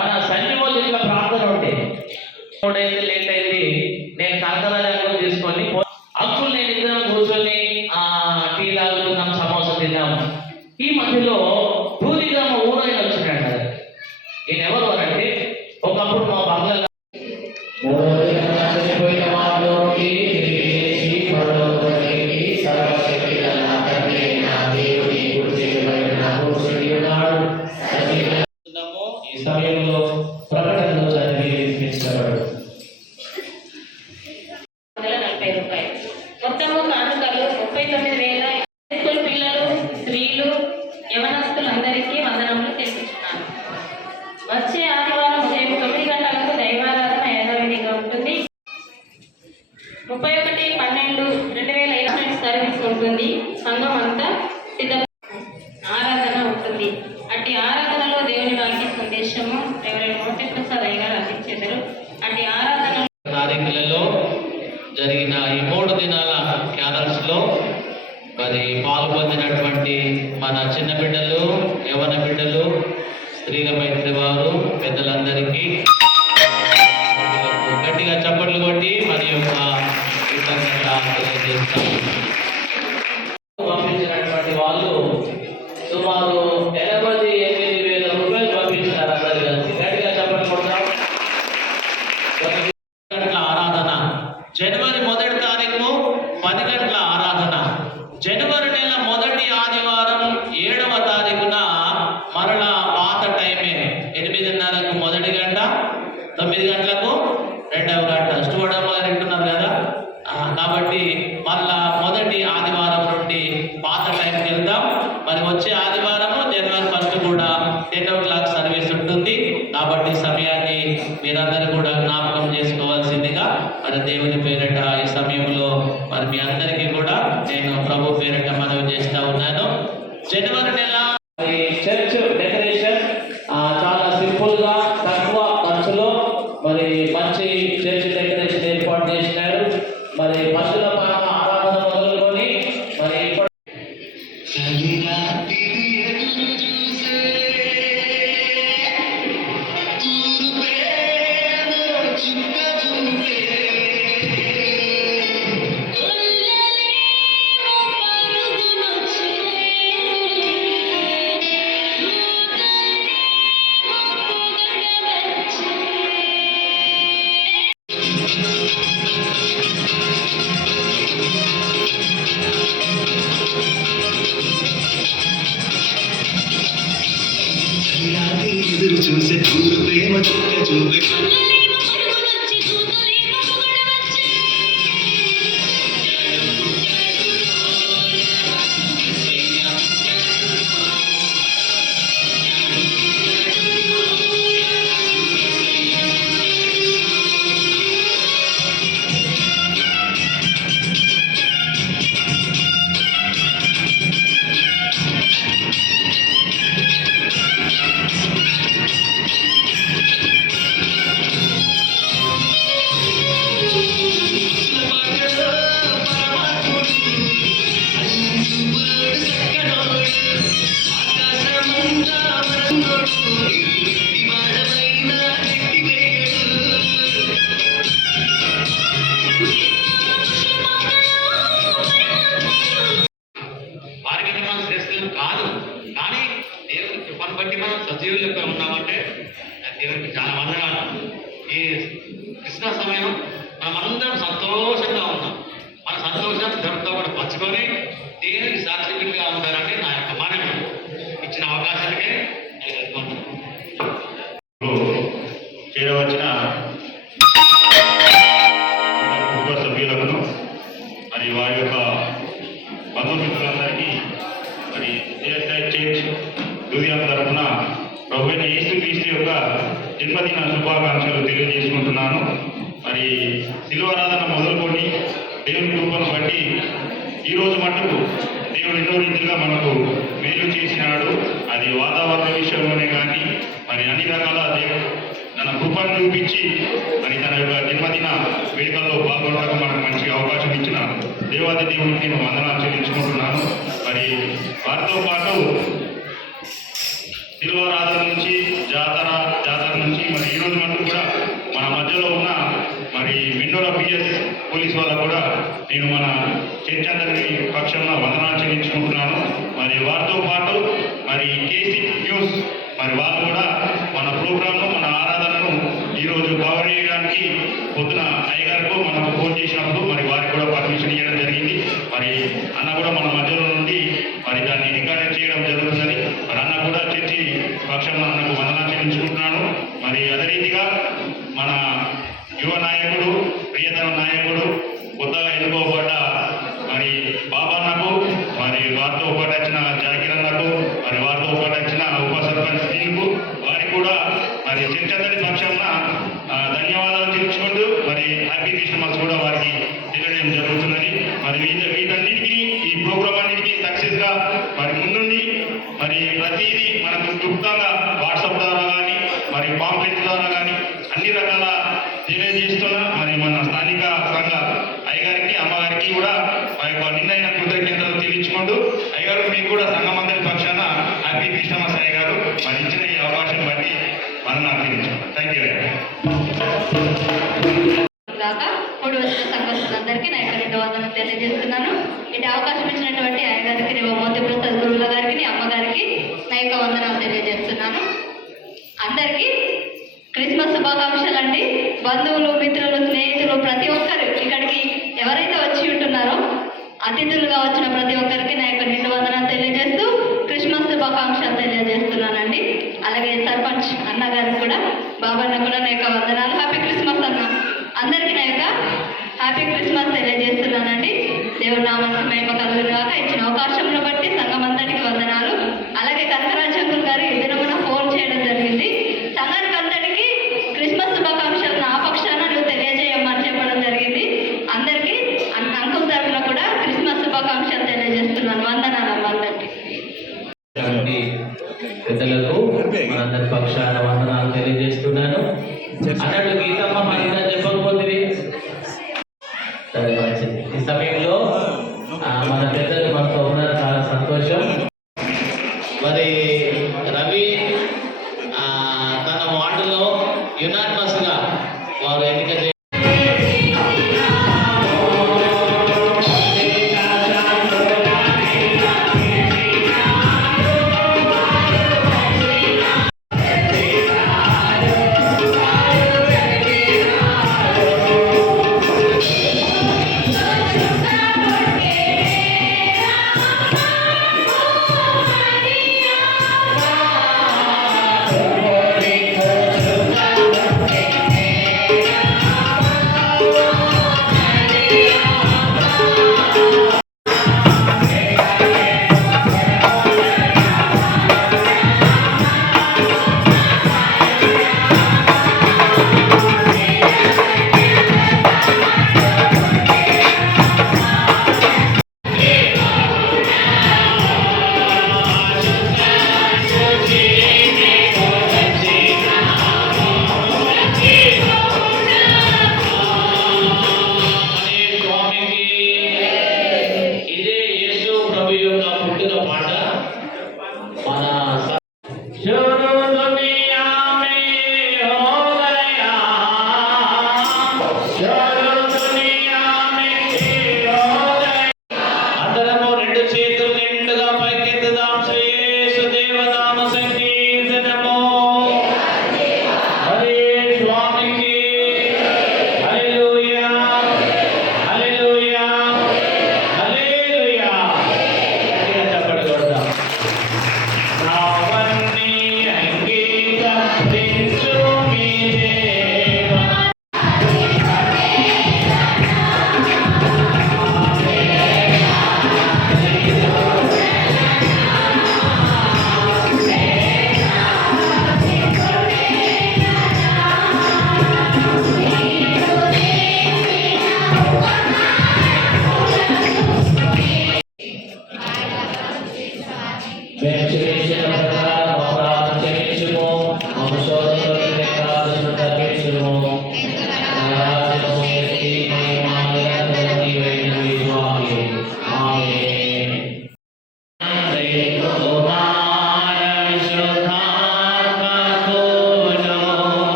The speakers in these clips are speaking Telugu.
మన సంజీవోలు ఇట్లా ప్రార్థన ఉంటే లేట్ అయింది, నేను కనకరాజాన్ని తీసుకొని అంకుల్ నేను ఇద్దరం కూర్చొని టీ తాగుతున్నాం, సమోసా తిన్నాము. ఈ మధ్యలో దూదిగామ ఊరైన వచ్చినాడు. ఈయన ఎవరు అంటే ఒకప్పుడు మా బంగ్లా ఈ సమయంలో ప్రకటనలో చదివి వినిపించబడు. మొత్తము కానుకలు 39,000 పిల్లలు, స్త్రీలు, యవనస్తులందరికీ వందనములు తెలుపుతున్నాను. వచ్చే ఆదివారం ఉదయం 9 గంటలకు దైవారాధన యథావిధిగా ఉంటుంది. 31/12/2025 సర్వీస్ ఉంటుంది. సంఘం అంతా సిద్ధ ఆరాధన ఉంటుంది. అట్టి ఆరాధనలో దేవుని వాక్య సందేశము రెవరెండ్ మోతి ప్రసాద్ గారు అందించేశారు. అట్టి ఆరాధన తారీఖులలో జరిగిన ఈ 3 దినాల క్యారల్స్ లో మరి పాల్గొందినటువంటి మన చిన్న బిడ్డలు, యవన బిడ్డలు, స్త్రీల మైత్రి వారు, పెద్దలందరికీ గట్టిగా చప్పట్లు కొట్టి మరి యొక్క కృతజ్ఞత తెలియజేస్తాము. పంపించినటువంటి వాళ్ళు సుమారు 88,000 రూపాయలు పంపించినారు. అందరు కలిసి గట్టిగా చప్పట్లు కొడతాం. ఆరాధన జనవరి 1వ తారీఖు 10 గంటల ఆరాధన. జనవరి నెల 1వ ఆదివారం 7వ తారీఖున మరలా పాత టైమే 8:30కు 1 గంట, 9 గంటలకు 2వ గంట. స్టూడెంట్ మొదలెట్టున్నారు కదా, కాబట్టి మళ్ళా 1వ ఆదివారం నుండి పాత టైంకి వెళ్తాం. మరి వచ్చే ఆదివారము జనవరి 1 కూడా 10 o'clock సర్వీస్ ఉంటుంది. కాబట్టి సమయాన్ని మీరందరూ కూడా జ్ఞాపకం చేసుకోవాల్సిందిగా మరి దేవుని పేరిట ఈ సమయంలో మరి మీ అందరికీ కూడా నేను ప్రభు పేరిట మనవి చేస్తూ ఉన్నాను. జనవరి నెల చర్చ్ డెకరేషన్ చాలా సింపుల్ గా తక్కువ ఖర్చులో మరి మంచి చర్చ్ డెకరేషన్ ఏర్పాటు చేసినారు. మరి పశువుల ఆరాధన మొదలుకొని మరి ఎదురు చూసే చూడు ప్రేమ చుక్క చూపే కాదు, కానీ దేవుని కృపను బట్టి మనం సజీవులుగా ఉన్నామంటే దేవునికి చాలా వందనాలు. ఈ కృష్ణ సమయం మనమందరం సంతోషంగా ఉన్నాం. మన సంతోషాన్ని దేవుడితో కూడా పంచుకొని దేవునికి సాక్షిగా ఉంటారని నా యొక్క మనవి. ఇచ్చిన అవకాశానికే చేరవచ్చిన కుటుంబ సభ్యులకు మరి వారి యొక్క బంధుమిత్రులందరికీ మరి సిఎస్ఐ చర్చ్ హృదయం తరఫున ప్రభువైన యేసుక్రీస్తు యొక్క జన్మదిన శుభాకాంక్షలు తెలియజేసుకుంటున్నాను. మరి శిలువారాధన మొదలుకొని దేవుని కృపను బట్టి ఈరోజు మటుకు దేవుడు ఎన్నో రీతిగా మనకు మేలు చేసినాడు. అది వాతావరణ విషయంలోనే కానీ మరి అన్ని రకాల దేవుడు తన కృపను చూపించి మరి తన యొక్క జన్మదిన వేడుకల్లో పాల్గొనడానికి మనకు మంచి అవకాశం ఇచ్చిన దేవాది దేవుడికి నేను వందనాలు చెల్లించుకుంటున్నాను. మరి వారితో పాటు శిలువారాధన నుంచి జాతర నుంచి మరి విన్నోల పిఎస్ పోలీస్ వాళ్ళకు కూడా నేను మన చర్చ్ అందరి పక్షంలో వందనాలు చెల్లించుకుంటున్నాను. మరి వారితో పాటు మరి కేసీ న్యూస్ మరి వాళ్ళు కూడా మన ప్రోగ్రాంను మన ఆరాధనను ఈరోజు కవర్ చేయడానికి పొద్దున అయ్యగారికి మనకు ఫోన్ చేసినప్పుడు మరి వారికి కూడా పర్మిషన్ ఇవ్వడం జరిగింది. మరి అన్న కూడా మన మధ్యలో నుండి మరి దాన్ని రికార్డ్ చేయడం జరుగుతుందని మరి అన్న కూడా చర్చి పక్షంలో అన్నకు వందనాలు చెల్లించుకుంటున్నాను. మరి అదే రీతిగా మన యువ నాయకుడు ప్రియతమ నాయకుడు కొత్తగా ఎన్నుకోబడ్డ మరి బాబాన్నకు మరి వారితో పాటు వచ్చిన జాకిరన్నకు మరి వారితో పాటు వచ్చిన ఉప సర్పంచ్ శ్రీలకు వారికి కూడా మరి చర్చందరి పక్షాన ధన్యవాదాలు తెలుసుకుంటూ మరి హ్యాపీ క్రిస్మస్ కూడా వారికి తెలియడం జరుగుతుందని మరి వీటన్నిటికీ ఈ ప్రోగ్రాం అన్నిటికీ సక్సెస్గా మరి ముందుండి మరి ప్రతిదీ మనకు క్లుప్తంగా వాట్సాప్ ద్వారా కానీ మరి పాంప్లెట్ ద్వారా కానీ అన్ని రకాల తెలియజేస్తున్న మరి మన స్థానిక సంఘ అయ్యగారికి అమ్మగారికి కూడా ఆ యొక్క నిన్నైన కృతజ్ఞతలు తెలియచుకుంటూ అయ్యగారు మీకు కూడా సంఘం అందరి పక్షాన హ్యాపీ క్రిస్మస్ అయ్యగారు మరి ఇచ్చిన ఈ అవకాశం బట్టి వందనాలు తెలియచుకుంటాం. Thank you. కూడి వచ్చిన సంఘస్థులందరికీ నా యొక్క 2 వందనాలు తెలియజేస్తున్నాను. ఇటు అవకాశం ఇచ్చినటువంటి అయ్యగారికి మోతి ప్రసాద్ గురువుల గారికి అమ్మగారికి నా యొక్క వందనాలు తెలియజేస్తున్నాను. అందరికీ క్రిస్మస్ శుభాకాంక్షలు అండి. బంధువులు, మిత్రులు, స్నేహితులు ప్రతి ఒక్కరు ఇక్కడికి ఎవరైతే వచ్చి ఉంటున్నారో అతిథులుగా వచ్చిన ప్రతి ఒక్కరికి నా యొక్క 2 వందనాలు తెలియజేస్తూ క్రిస్మస్ శుభాకాంక్షలు తెలియజేస్తున్నానండి. అలాగే సర్పంచ్ అన్న గారికి కూడా బాబన్న కూడా నా యొక్క వందనాలు. హ్యాపీ క్రిస్మస్ అన్న అందరికీ నా యొక్క హ్యాపీ క్రిస్మస్ తెలియజేస్తున్నానండి. దేవుడు నామమున మహిమ కలుగునుగాక. ఇచ్చిన అవకాశంను బట్టి సంఘం అంతటికి వందనాలు. అలాగే కనకరాజంకుల్ గారు ఇద్దరు ఫోన్ చేయడం జరిగింది. సంఘానికి అంతటికి క్రిస్మస్ శుభాకాంక్షలు నా పక్షాన నువ్వు తెలియజేయమని చెప్పడం జరిగింది. అందరికీ అంకుల్ తరఫున కూడా క్రిస్మస్ శుభాకాంక్షలు తెలియజేస్తున్నాను. వందనాలు అందరికీ. పెద్దలకు మనందరి పక్షాన వందనాలు తెలియజేస్తున్నాను. అన్నట్టు గీతమ్మ మరింత చెప్పకపోతే సరే మంచిది. ఈ సమయంలో మన పెద్దలు మనతో ఉన్నారు, చాలా సంతోషం. మరి రవి తన వార్డులో యునానిమస్ గా వారు ఎన్నిక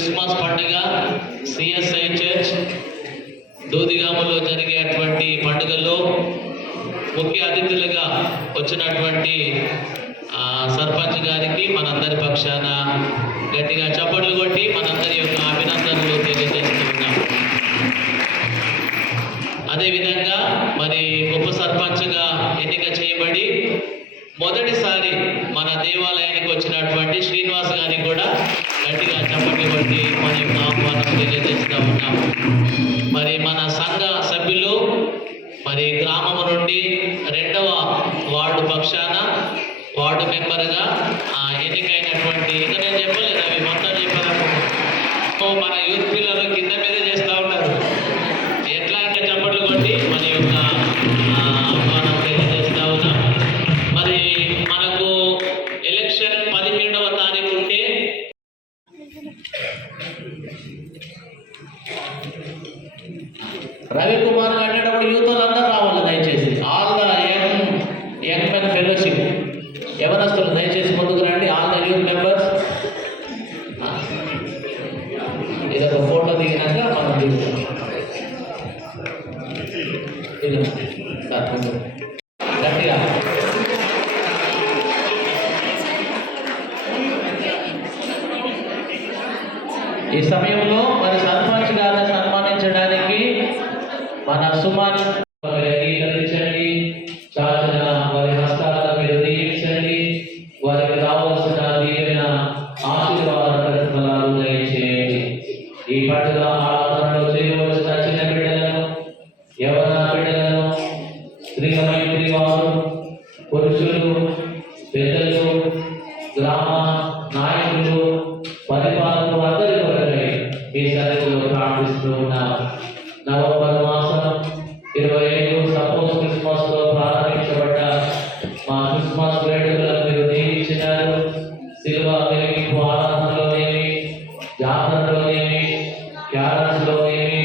క్రిస్మస్ పండుగ సిఎస్ఐ చర్చ్ దూదిగాములో జరిగేటువంటి పండుగలో ముఖ్య అతిథులుగా వచ్చినటువంటి సర్పంచ్ గారికి మనందరి పక్షాన గట్టిగా చప్పట్లు కొట్టి మనందరి యొక్క అభినందనలు తెలియజేస్తున్నాం. అదేవిధంగా మరి ఉప సర్పంచ్గా ఎన్నిక చేయబడి మొదటిసారి మన దేవాలయానికి వచ్చినటువంటి శ్రీనివాస్ గారికి కూడా గట్టిగా చప్పట్లు కొట్టి మన యొక్క ఆహ్వానం తెలియజేస్తూ ఉన్నాం. మరి మన సంఘ సభ్యులు మరి గ్రామం నుండి 2వ వార్డు పక్షాన వార్డు మెంబర్గా ఎన్నికైనటువంటి ఇంకా నేను చెప్పలేదు, అవి మొత్తం చెప్పాను. మన యూత్ పిల్లలు కింద మీదే చేస్తూ ఉంటారు. ఎట్లా అంటే చప్పట్లు కొట్టి మన యొక్క ఆహ్వానం తెలియజేస్తూ ఉన్నాం. మరి మనకు ఎలక్షన్ 17వ తారీఖు ఉంటే రవికుమార్ అనేటప్పుడు యూత్ వాళ్ళందరూ రావాలి దయచేసి. All the young men fellowship యవనస్తులు దయచేసి ముందుకు రండి. ఆల్ ద యూత్ మెంబర్స్ ఇదొక ఫోటో దిగినాక మనం దిగుతాం. గట్టిగా ఈ సమయంలో మరి సర్పంచ్ గారిని సన్మానించడానికి మన సుమాన్ అంగీకరించండి. చాచిన వారి హస్తాలను మీరు దీవించండి. వారికి రావాల్సిన దీవెన ఆశీర్వాద ప్రతిఫలాలు దయచేయండి. ఈ పండుగ ఆరాధనలో చేయవలసిన చిన్న బిడ్డలను, యవన బిడ్డలను, స్త్రీలమైత్రి వారు, పురుషులు, పెద్దలు, గ్రామ నాయకులు, పరిపాలకులు అందరి కొరకై ఈ సన్నిధిలో ప్రార్థిస్తూ ఉన్నాం. నవంబర్ మాసం 25 సపోజ్ క్రిస్మస్ లో ప్రారంభించబడ్డ మా క్రిస్మస్ వేడుకలను మీరు దీవించినారు. శిలువ వెలిగింపు ఆరాధనలోనేమి, జాతరలోనేమి, క్యారల్స్లోనేమి,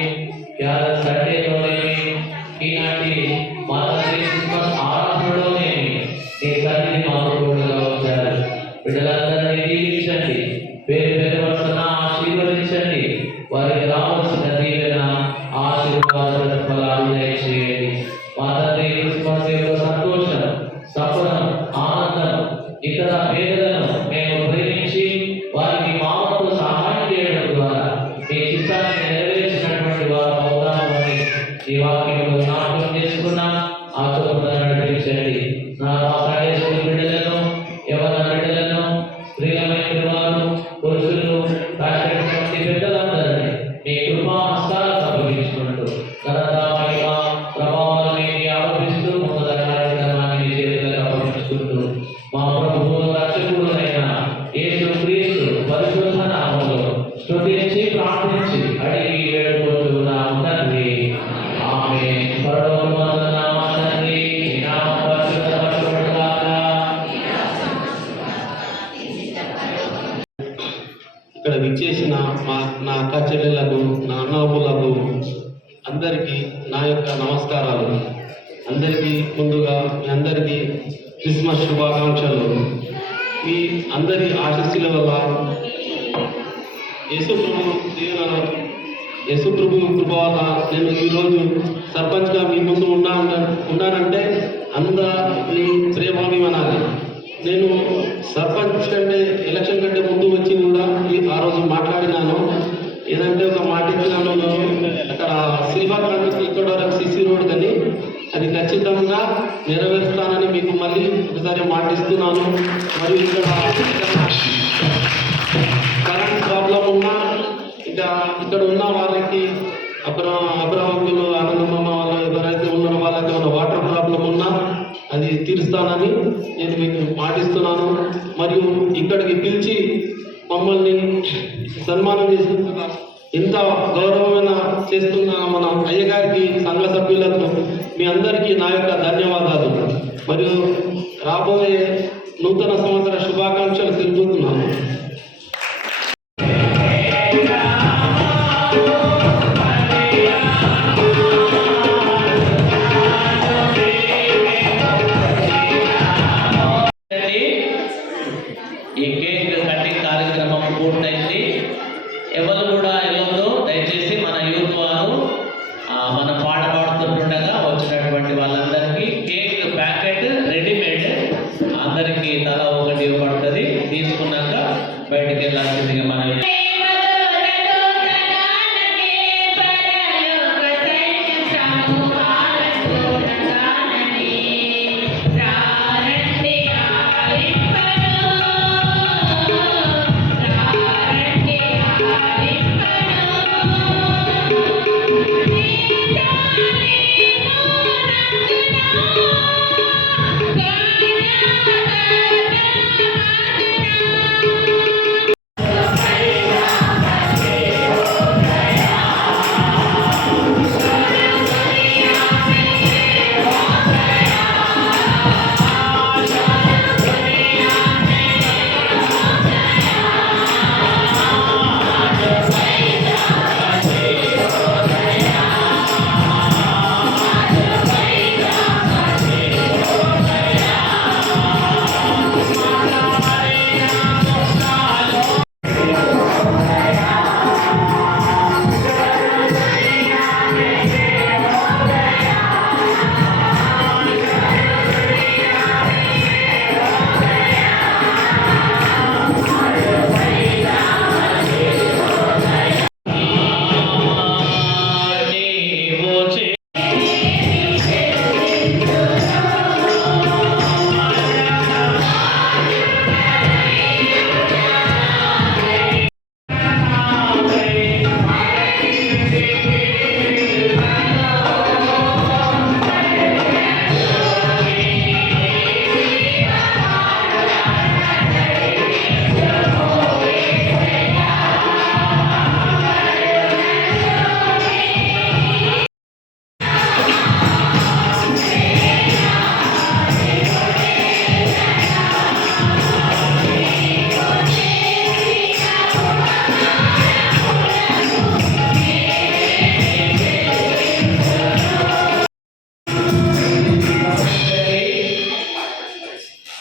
క్యారల్ సండేలోనేమి, ఈనాటి మాతృ క్రిస్మస్ ఆరాధనలోనేమి ఈ సన్నిధి మాకు తోడుగా వచ్చారు. బిడ్డలందరినీ దీవించండి, పేరు పేరు వరుసన ఆశీర్వదించండి. వారికి రావాల్సిన దీవెన ఆశీర్వాద ప్రతిఫలాలు దయచేయండి. మా తండ్రి క్రిస్మస్ యొక్క సంతోషం, సఫలం, ఆనందం ఇతర పేదలను మేము ప్రేమించి వారికి మామూలు సహాయం చేయడం ద్వారా మీ చిత్తాన్ని నెరవేర్చినటువంటి వారు అవుతామని ఈ వాక్యంలో జ్ఞాపకం చేసుకున్నాం. ఆ చోట నడిపించండి. నా సండే స్కూల్ బిడ్డలను, యవన బిడ్డలను, స్త్రీలమైన వారు, పురుషులు, ప్యాకెట్ కమిటీ పెద్దలందరినీ మీ కృపా హస్తాలకు అప్పగించుకుంటూ ఘనత, మహిమ, ప్రభావాన్ని ఆరోపిస్తూ ముందర కార్యక్రమాన్ని మీ చేతులకు అప్పగించుకుంటూ మా ప్రభువు రక్షకుడైన యేసు క్రీస్తు పరిశుద్ధ నామములో స్తుతించి ప్రార్థించి అడిగి వేడుకుంటున్నాము తండ్రి. ఆమేన్. పరలోకమందున్న మా తండ్రి, నీ నామం పరిశుద్ధపరచబడుగాక. ఇక్కడ విచ్చేసిన నా అక్క చెల్లెలకు, నా అన్నదమ్ములకు అందరికీ నా యొక్క నమస్కారాలు. అందరికీ ముందుగా మీ అందరికీ క్రిస్మస్ శుభాకాంక్షలు. మీ అందరి ఆశీస్సుల వల్ల యేసుప్రభు కృప వల్ల నేను ఈరోజు సర్పంచ్గా మీ ముందు ఉన్నానంటే అందరి ప్రేమాభిమానాలు. నేను సర్పంచ్ కంటే ఎలక్షన్ కంటే ముందు వచ్చి కూడా ఆ రోజు మాట్లాడినాను. ఏదంటే ఒక మాట ఇచ్చినాను, అక్కడ సిల్వర్ కంటే ఇక్కడ వరకు సిసి రోడ్ కానీ అది ఖచ్చితంగా నెరవేరుస్తానని మీకు మళ్ళీ ఒకసారి మాటిస్తున్నాను. మరియు ఇక్కడ కరెంట్ ప్రాబ్లం ఉన్నా ఇక్కడ ఉన్న వాళ్ళకి అబ్రహంకులు, ఆనందమ్మ వాళ్ళు ఎవరైతే ఉన్నారో వాళ్ళకి ఏమైనా వాటర్ ప్రాబ్లం ఉన్నా అది తీరుస్తానని నేను మీకు మాటిస్తున్నాను. మరియు ఇక్కడికి పిలిచి మమ్మల్ని సన్మానం చేసిన ఇంత గౌరవమైన చేస్తున్న మన అయ్యగారికి, సంఘ సభ్యులకు మీ అందరికీ నా యొక్క ధన్యవాదాలు. మరియు రాబోయే నూతన సంవత్సర శుభాకాంక్షలు తెలుపుతున్నాను. ఈ కేక్ కటింగ్ కార్యక్రమం పూర్తయింది. ఎవరు అందరికీ తల ఒకటి ఇవ్వబడుతుంది. తీసుకున్నాక బయటికి వెళ్ళాల్సిందిగా మనం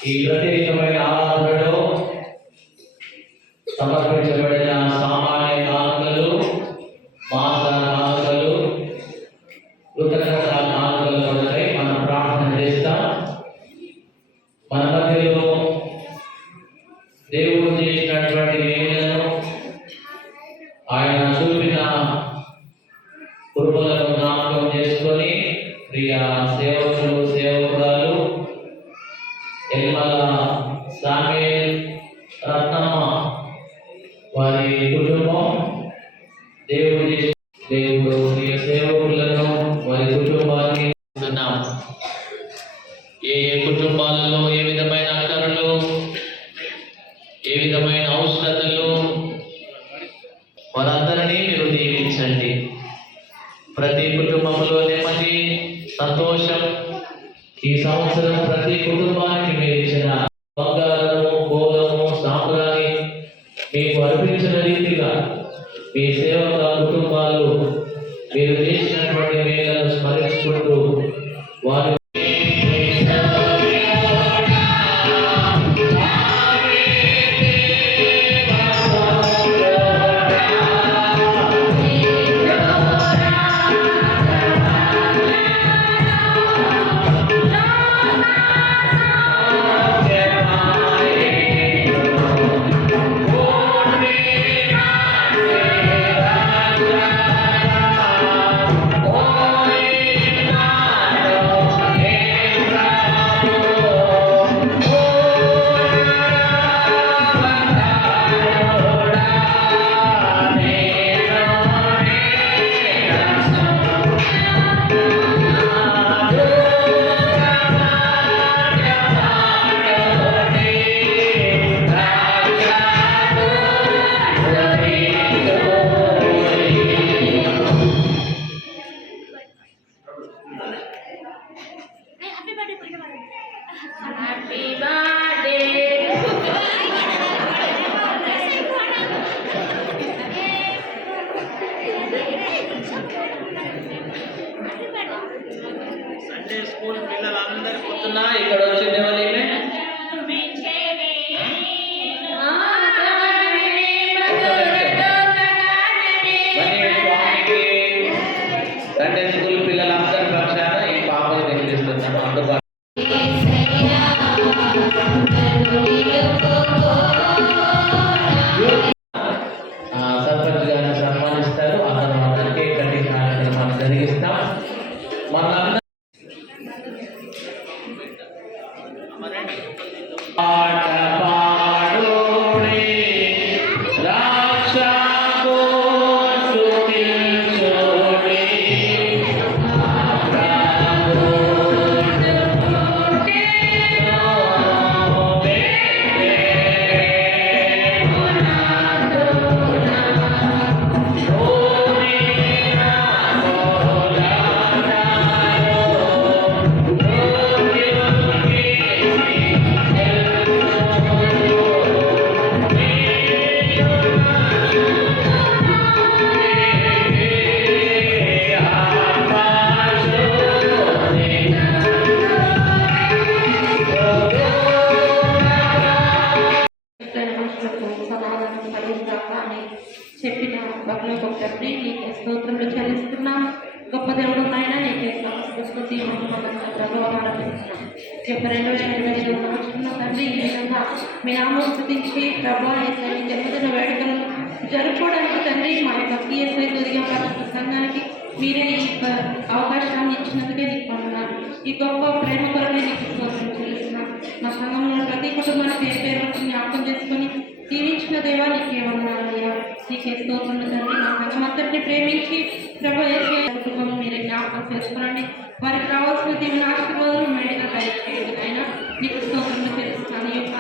ఈ ప్రత్యేకమైన ఆరాధనలో సమర్పించబడిన సామాన్య కానుకలు, మాస కానుకలు, కృతజ్ఞత కానుకల కొరకై మనం ప్రార్థన చేస్తాం. మన మధ్యలో దేవుడు చేసినటువంటి మేలులను, ఆయన చూపిన కృపలను జ్ఞాపకం చేసుకొని ప్రియ సేవకులు, సేవకురాలు ఎల్మల సామేల్, రత్నమ్మ వారి కుటుంబం, దేవుడు ప్రియ సేవకులను వారి కుటుంబాన్ని ఉన్నాం. ఏ కుటుంబాలలో ఏ విధమైన అక్కరలు, ఏ విధమైన అవసరతలు, వారందరినీ మీరు దీవించండి. ప్రతి కుటుంబంలో నెమ్మది, సంతోషం, ఈ సంవత్సరం ప్రతి కుటుంబానికి మీరు ఇచ్చిన బంగారము, గోళము, సాంబ్రాణి మీకు అర్పించిన రీతిగా మీ సేవక కుటుంబాలు మీరు చేసినటువంటి మేలను స్మరించుకుంటూ వారి సండే స్కూల్ పిల్లలందరూ పోతున్నా. ఇక్కడ వచ్చింది ఎవరైనా సండే స్కూల్ పిల్లలందరి పక్షాన ఈ పాపను నిర్మిస్తున్నాను అందుబాటు సర్పంచ్ గారిని సన్మానిస్తారు. ఆ తర్వాత కేక్ కటింగ్ కార్యక్రమాన్ని జరిగిస్తాం. మనందరం సమాధానం కలిగిదాక అని చెప్పిన బహుళ తండ్రి నీకే స్తోత్రములు చెల్లిస్తున్నాం. గొప్ప దేవుడు నాయన నీకే స్తుతి ప్రభావం ఆరంభిస్తున్నాం. 2025 సంవత్సరంలో తండ్రి ఈ విధంగా మీ నామం స్తుతించి ప్రభా ఏసై జన్మదిన వేడుకలు జరుపుకోవడానికి తండ్రి మా యొక్క PSI దుర్గా పరిశుద్ధ సంఘానికి మీరే ఈ అవకాశాన్ని ఇచ్చినందుకే నీకు వందనాలు. ఈ గొప్ప ప్రేమ కొరకే నీకు స్తోత్రం చెల్లిస్తున్నాం. మా సంఘంలో ప్రతి కుటుంబాన్ని పేరు పేరు జ్ఞాపకం చేసుకొని దీవించిన దేవా నీకే వందనాలయ్యా. నీకే స్తోత్రములు తండ్రి. మా సంఘం అంతటిని ప్రేమించి ప్రభు యేసు కుటుంబం మీరే జ్ఞాపకం చేసుకోండి. వారికి కావాల్సిన దీవెన ఆశీర్వాదాలు మేడిగా దయచేయండి. ఆయన నీకు స్తోత్రములు తెలుస్తాను. ఈ యొక్క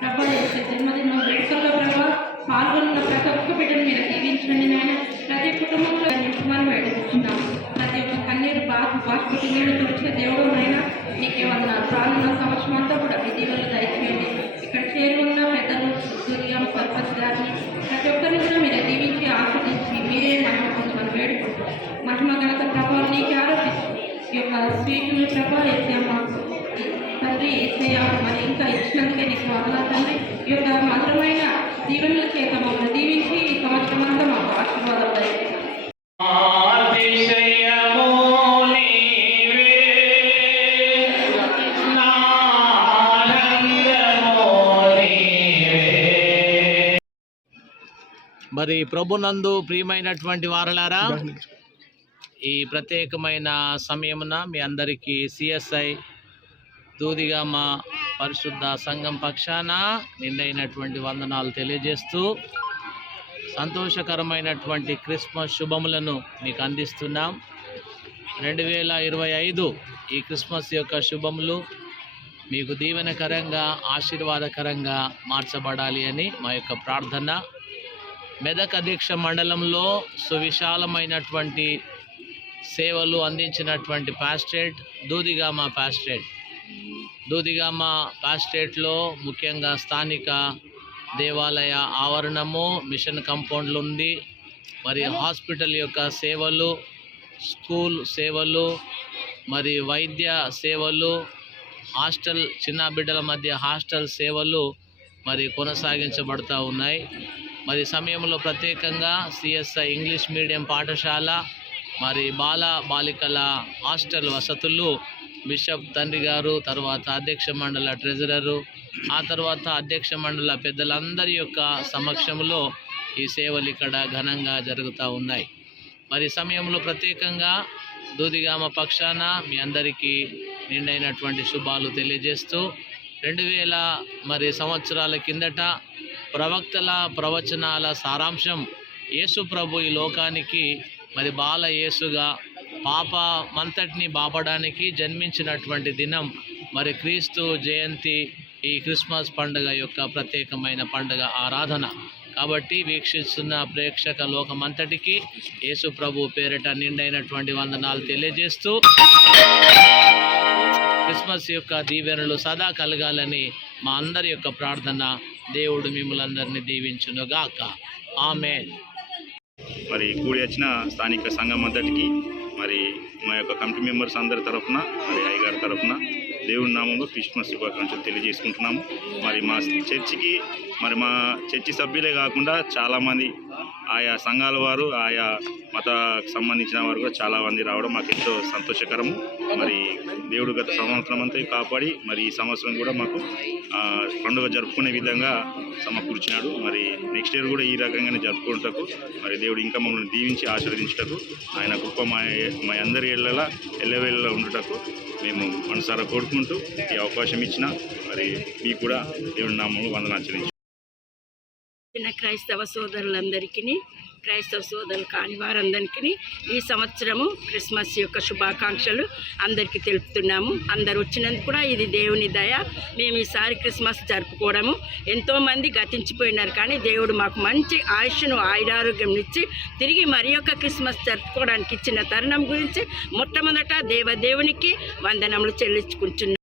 ప్రభు యేసు జన్మదిన వేడుకల్లో ప్రభు పాల్గొన్న ప్రతి ఒక్క బిడ్డను మీరు దీవించండి. నాయన ప్రతి కుటుంబంలో నిమిషమాన్ని వేడుకుంటున్నాము. ప్రతి ఒక్క కన్నీరు బాష్పటి నీళ్ళు తుడిచే దేవుడు అయినా నీకే వందనాలు. రానున్న సంవత్సరం అంతా కూడా మీ దీవెనలు దయచేయండి. ఇక్కడ చేరి ఉన్న పెద్దలు సూర్యం పర్పస్ గారిని ప్రతి ఒక్కరిని కూడా మీరు దీవించి ఆస్వాదించి మీరే మహిమ వేడుకుంటాం. మహిమ గణత ప్రభావం నీకే ఆరోపిస్తూ ఈ యొక్క స్వీట్లు ప్రభావం వేసామా తండ్రి ఏసయ్య మరి ఇంకా ఇచ్చినందుకే నీకు వందనాలు తండ్రి. ఈ యొక్క మధురమైన దీవెనల చేత మమ్మల్ని దీవించి ఈ సంవత్సరం అంతా మాకు ఆశీర్వాదం దయచేయండి. మరి ప్రభునందు ప్రియమైనటువంటి వారలారా, ఈ ప్రత్యేకమైన సమయమున మీ అందరికీ CSI దూదిగామ పరిశుద్ధ సంఘం పక్షాన నిండైనటువంటి వందనాలు తెలియజేస్తూ సంతోషకరమైనటువంటి క్రిస్మస్ శుభములను మీకు అందిస్తున్నాం. 2025 ఈ క్రిస్మస్ యొక్క శుభములు మీకు దీవెనకరంగా ఆశీర్వాదకరంగా మార్చబడాలి అని మా యొక్క ప్రార్థన. మెదక్ అధ్యక్ష మండలంలో సువిశాలమైనటువంటి సేవలు అందించినటువంటి పాస్టరేట్ దూదిగామ పాస్టరేట్లో ముఖ్యంగా స్థానిక దేవాలయ ఆవరణము, మిషన్ కాంపౌండ్లు ఉంది. మరి హాస్పిటల్ యొక్క సేవలు, స్కూల్ సేవలు, మరి వైద్య సేవలు, హాస్టల్ చిన్న బిడ్డల మధ్య హాస్టల్ సేవలు మరి కొనసాగించబడుతూ ఉన్నాయి. మరి సమయంలో ప్రత్యేకంగా CSI ఇంగ్లీష్ మీడియం పాఠశాల, మరి బాలికల హాస్టల్ వసతులు బిషప్ తండ్రి గారు, తర్వాత అధ్యక్ష మండల ట్రెజరరు, ఆ తర్వాత అధ్యక్ష మండల పెద్దలందరి యొక్క సమక్షంలో ఈ సేవలు ఇక్కడ ఘనంగా జరుగుతూ ఉన్నాయి. మరి సమయంలో ప్రత్యేకంగా దూదిగామ పక్షాన మీ అందరికీ నిండైనటువంటి శుభాలు తెలియజేస్తూ 2000 సంవత్సరాల కిందట ప్రవక్తల ప్రవచనాల సారాంశం యేసు ప్రభు ఈ లోకానికి మరి బాల యేసుగా పాపమంతటిని బాపడానికి జన్మించినటువంటి దినం. మరి క్రీస్తు జయంతి ఈ క్రిస్మస్ పండుగ యొక్క ప్రత్యేకమైన పండుగ ఆరాధన. కాబట్టి వీక్షిస్తున్న ప్రేక్షక లోకమంతటికి యేసు ప్రభు పేరిట నిండైనటువంటి వందనాలు తెలియజేస్తూ క్రిస్మస్ యొక్క దీవెనలు సదా కలగాలని మా అందరి యొక్క ప్రార్థన. దేవుడు మిమ్మల్ని దీవించునుగాక. ఆమేన్. మరి కూడి వచ్చిన స్థానిక సంఘం అంతటికి మరి మా యొక్క కమిటీ మెంబర్స్ అందరి తరఫున, మరి అయ్యగారి తరఫున దేవుడి నామంలో క్రిస్మస్ శుభాకాంక్షలు తెలియజేసుకుంటున్నాము. మరి మా చర్చికి, మరి మా చర్చి సభ్యులే కాకుండా చాలామంది ఆయా సంఘాల వారు, ఆయా మతకు సంబంధించిన వారు కూడా చాలా మంది రావడం మాకు ఎంతో సంతోషకరము. మరి దేవుడు గత సంవత్సరం అంతా కాపాడి మరి ఈ సంవత్సరం కూడా మాకు పండుగ జరుపుకునే విధంగా సమకూర్చినాడు. మరి నెక్స్ట్ ఇయర్ కూడా ఈ రకంగానే జరుపుకుంటకు మరి దేవుడు ఇంకా మమ్మల్ని దీవించి ఆశీర్వదించుటకు ఆయన కృప మా అందరి ఎల్లలా ఎల్లవేళ్ళలో ఉండుటకు మేము మనసారా కోరుకుంటూ ఈ అవకాశం ఇచ్చిన మరి మీకు కూడా దేవుడి నామములో వందనాలు చెల్లించుకుంటున్నాను. క్రైస్తవ సోదరులందరికీ, క్రైస్తవ సోదరులు కాని వారందరికీ ఈ సంవత్సరము క్రిస్మస్ యొక్క శుభాకాంక్షలు అందరికీ తెలుపుతున్నాము. అందరు వచ్చినందుకు కూడా ఇది దేవుని దయ. మేము ఈసారి క్రిస్మస్ జరుపుకోవడము, ఎంతోమంది గతించిపోయినారు కానీ దేవుడు మాకు మంచి ఆయుష్ను ఆయురారోగ్యం ఇచ్చి తిరిగి మరి యొక్క క్రిస్మస్ జరుపుకోవడానికి ఇచ్చిన తరుణం గురించి మొట్టమొదట దేవునికి వందనములు చెల్లించుకుంటున్నాం.